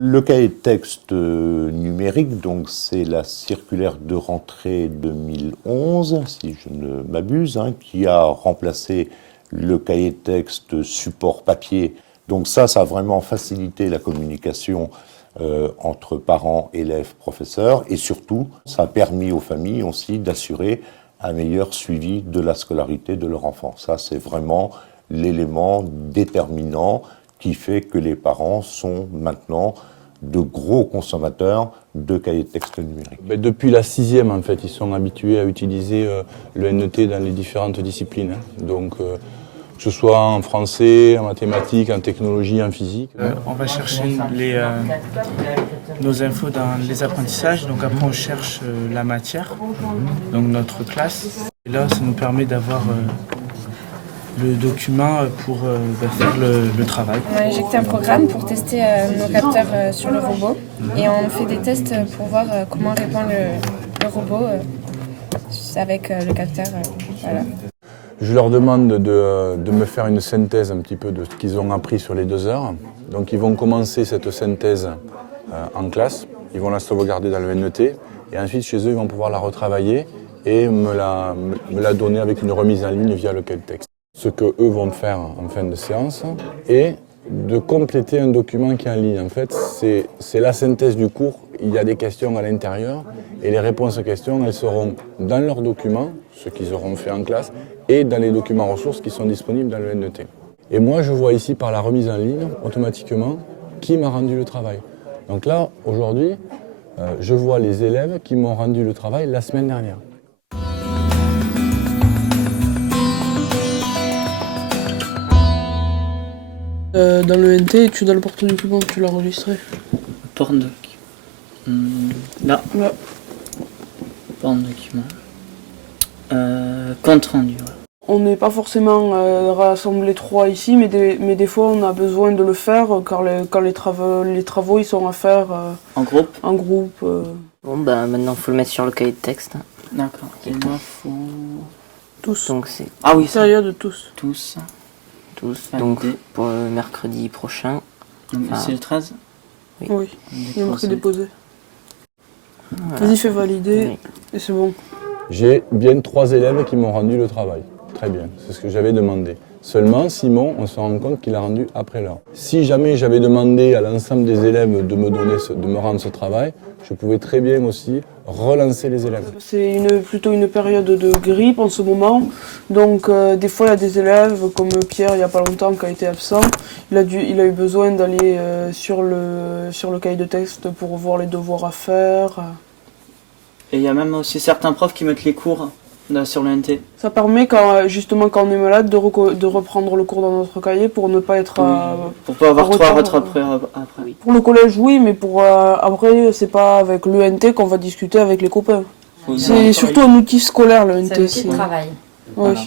Le cahier de texte numérique, donc c'est la circulaire de rentrée 2011, si je ne m'abuse, qui a remplacé le cahier de texte support papier. Donc ça a vraiment facilité la communication entre parents, élèves, professeurs, et surtout, ça a permis aux familles aussi d'assurer un meilleur suivi de la scolarité de leur enfant. Ça, c'est vraiment l'élément déterminant qui fait que les parents sont maintenant de gros consommateurs de cahiers de texte numériques. Depuis la 6e, en fait, ils sont habitués à utiliser le NET dans les différentes disciplines. Donc, que ce soit en français, en mathématiques, en technologie, en physique. On va chercher nos infos dans les apprentissages, donc après on cherche la matière, donc notre classe. Et là, ça nous permet d'avoir le document pour faire le travail. On a injecté un programme pour tester nos capteurs sur le robot et on fait des tests pour voir comment répond le robot avec le capteur. Voilà. Je leur demande de me faire une synthèse un petit peu de ce qu'ils ont appris sur les 2 heures. Donc ils vont commencer cette synthèse en classe, ils vont la sauvegarder dans le NET et ensuite chez eux ils vont pouvoir la retravailler et me la donner avec une remise en ligne via le cahier de texte. Ce qu'eux vont faire en fin de séance est de compléter un document qui est en ligne. En fait, c'est la synthèse du cours. Il y a des questions à l'intérieur et les réponses aux questions, elles seront dans leurs documents, ce qu'ils auront fait en classe, et dans les documents ressources qui sont disponibles dans le NET. Et moi, je vois ici, par la remise en ligne, automatiquement, qui m'a rendu le travail. Donc là, aujourd'hui, je vois les élèves qui m'ont rendu le travail la semaine dernière. Dans le NT, tu as le porte-document, tu l'as enregistré. Porte-document. Là. Là. Porte-document. Compte rendu. Voilà. On n'est pas forcément rassemblés 3 ici, mais des fois on a besoin de le faire quand les travaux ils sont à faire En groupe. en groupe. Bon, maintenant, il faut le mettre sur le cahier de texte. D'accord. Et moi, faut... Tous. Donc, c'est Ah oui, Ça y est, de tous. tous. tous. Validé. Donc, pour le mercredi prochain. C'est le 13. Oui, il y a marqué déposé. Voilà. Vas-y, fais valider Oui. et c'est bon. J'ai bien 3 élèves qui m'ont rendu le travail. Très bien, c'est ce que j'avais demandé. Seulement, Simon, on se rend compte qu'il a rendu après l'heure. Si jamais j'avais demandé à l'ensemble des élèves de me rendre ce travail, je pouvais très bien aussi relancer les élèves. C'est plutôt une période de grippe en ce moment. Donc, des fois, il y a des élèves, comme Pierre, il n'y a pas longtemps, qui a été absent. Il a eu besoin d'aller sur le cahier de texte pour voir les devoirs à faire. Et il y a même aussi certains profs qui mettent les cours sur le NT. Ça permet, justement, quand on est malade, de reprendre le cours dans notre cahier pour ne pas être... Pour pas avoir en trop à retard, rattraper après. Pour le collège, oui, mais pour après, c'est pas avec l'ENT qu'on va discuter avec les copains. Oui. C'est surtout un outil scolaire, le NT. C'est un outil de travail. Oui. Voilà.